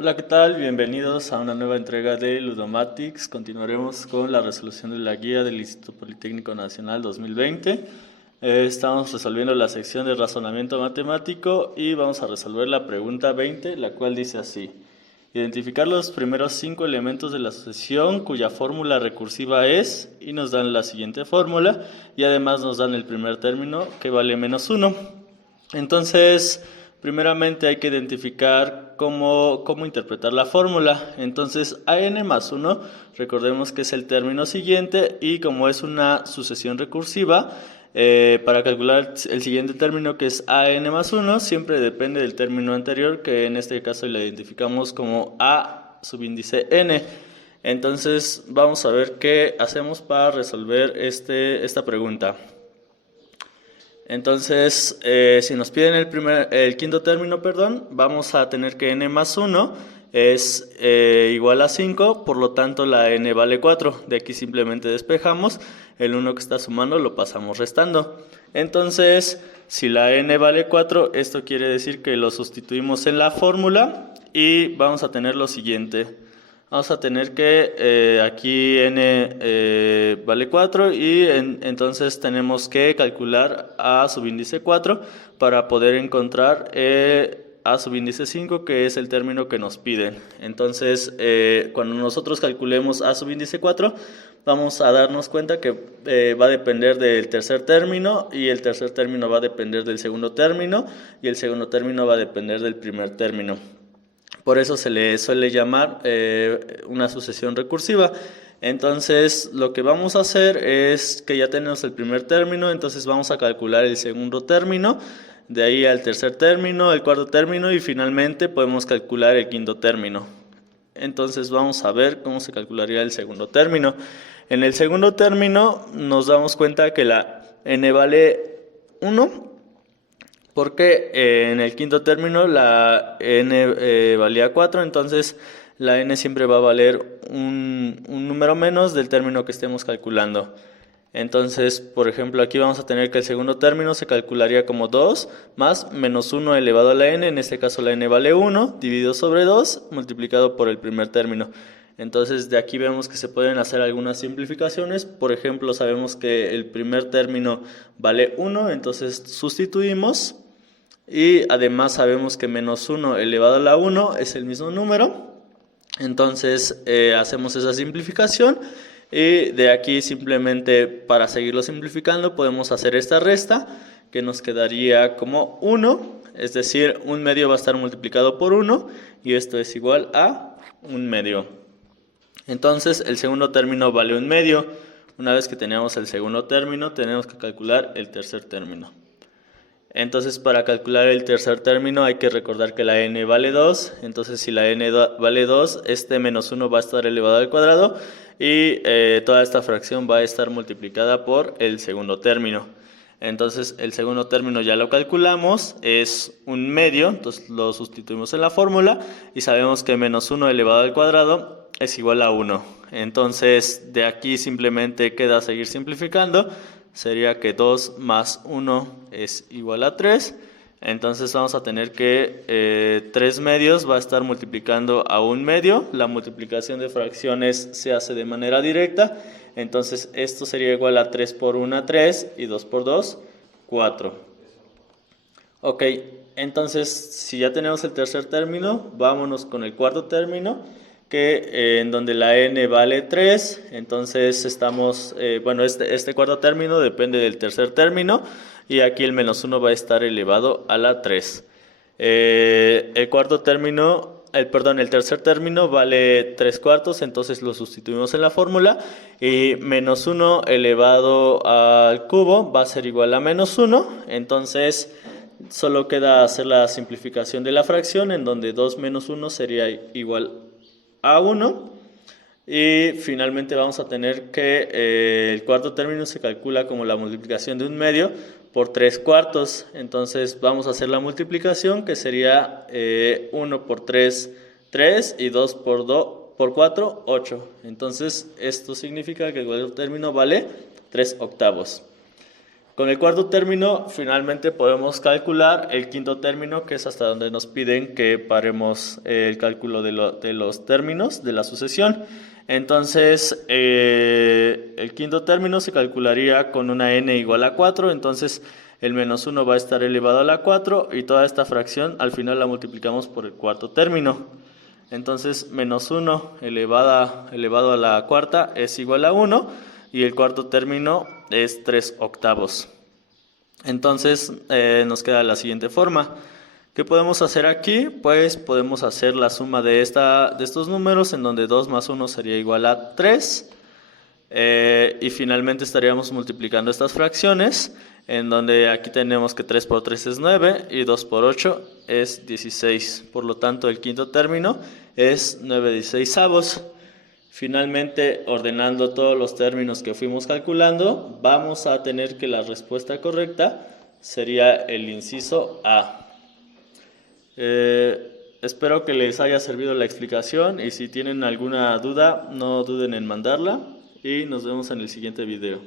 Hola, ¿qué tal? Bienvenidos a una nueva entrega de Ludomatics. Continuaremos con la resolución de la guía del Instituto Politécnico Nacional 2020. Estamos resolviendo la sección de razonamiento matemático y vamos a resolver la pregunta 20, la cual dice así. Identificar los primeros 5 elementos de la sucesión cuya fórmula recursiva es, y nos dan la siguiente fórmula, y además nos dan el primer término que vale -1. Entonces, primeramente hay que identificar cómo interpretar la fórmula. Entonces, AN más 1, recordemos que es el término siguiente, y como es una sucesión recursiva, para calcular el siguiente término, que es AN más 1, siempre depende del término anterior, que en este caso lo identificamos como A subíndice n. Entonces, vamos a ver qué hacemos para resolver esta pregunta. Entonces, si nos piden el quinto término, vamos a tener que n más 1 es igual a 5, por lo tanto la n vale 4. De aquí simplemente despejamos, el 1 que está sumando lo pasamos restando. Entonces, si la n vale 4, esto quiere decir que lo sustituimos en la fórmula y vamos a tener lo siguiente. Vamos a tener que aquí n vale 4 y entonces tenemos que calcular a subíndice 4 para poder encontrar a subíndice 5, que es el término que nos piden. Entonces, cuando nosotros calculemos a subíndice 4, vamos a darnos cuenta que va a depender del tercer término, y el tercer término va a depender del segundo término, y el segundo término va a depender del primer término. Por eso se le suele llamar una sucesión recursiva. Entonces, lo que vamos a hacer es que ya tenemos el primer término, entonces vamos a calcular el segundo término, de ahí al tercer término, el cuarto término, y finalmente podemos calcular el quinto término. Entonces vamos a ver cómo se calcularía el segundo término. En el segundo término nos damos cuenta que la n vale 1, porque en el quinto término la n valía 4, entonces la n siempre va a valer un número menos del término que estemos calculando. Entonces, por ejemplo, aquí vamos a tener que el segundo término se calcularía como 2 más -1 elevado a la n, en este caso la n vale 1, dividido sobre 2, multiplicado por el primer término. Entonces, de aquí vemos que se pueden hacer algunas simplificaciones. Por ejemplo, sabemos que el primer término vale 1, entonces sustituimos. Y además sabemos que -1 elevado a la 1 es el mismo número. Entonces hacemos esa simplificación. Y de aquí simplemente, para seguirlo simplificando, podemos hacer esta resta, que nos quedaría como 1. Es decir, 1/2 va a estar multiplicado por 1. Y esto es igual a 1/2. Entonces el segundo término vale 1/2. Una vez que tenemos el segundo término, tenemos que calcular el tercer término. Entonces, para calcular el tercer término hay que recordar que la n vale 2. Entonces, si la n vale 2, este -1 va a estar elevado al cuadrado, y toda esta fracción va a estar multiplicada por el segundo término. Entonces, el segundo término ya lo calculamos, es 1/2, entonces lo sustituimos en la fórmula y sabemos que -1 elevado al cuadrado es igual a 1. Entonces, de aquí simplemente queda seguir simplificando. Sería que 2 más 1 es igual a 3. Entonces vamos a tener que 3/2 va a estar multiplicando a 1/2. La multiplicación de fracciones se hace de manera directa. Entonces esto sería igual a 3 por 1, 3, y 2 por 2, 4. Ok, entonces si ya tenemos el tercer término, vámonos con el cuarto término, que en donde la n vale 3, entonces estamos, bueno, este cuarto término depende del tercer término, y aquí el -1 va a estar elevado a la 3. El tercer término vale 3/4, entonces lo sustituimos en la fórmula, y -1 elevado al cubo va a ser igual a -1, entonces solo queda hacer la simplificación de la fracción, en donde 2 menos 1 sería igual a 1, y finalmente vamos a tener que el cuarto término se calcula como la multiplicación de 1/2 por 3/4. Entonces vamos a hacer la multiplicación, que sería 1 por 3, 3, y 2 por 4, 8. Entonces esto significa que el cuarto término vale 3/8. Con el cuarto término finalmente podemos calcular el quinto término, que es hasta donde nos piden que paremos el cálculo de los términos de la sucesión. Entonces el quinto término se calcularía con una n igual a 4, entonces el menos 1 va a estar elevado a la 4 y toda esta fracción al final la multiplicamos por el cuarto término. Entonces menos 1 elevado a la cuarta es igual a 1 y el cuarto término es 3/8. Entonces nos queda la siguiente forma. ¿Qué podemos hacer aquí? Pues podemos hacer la suma de estos números, en donde 2 más 1 sería igual a 3. Y finalmente estaríamos multiplicando estas fracciones, en donde aquí tenemos que 3 por 3 es 9 y 2 por 8 es 16. Por lo tanto, el quinto término es 9/16. Finalmente, ordenando todos los términos que fuimos calculando, vamos a tener que la respuesta correcta sería el inciso A. Espero que les haya servido la explicación y si tienen alguna duda, no duden en mandarla y nos vemos en el siguiente video.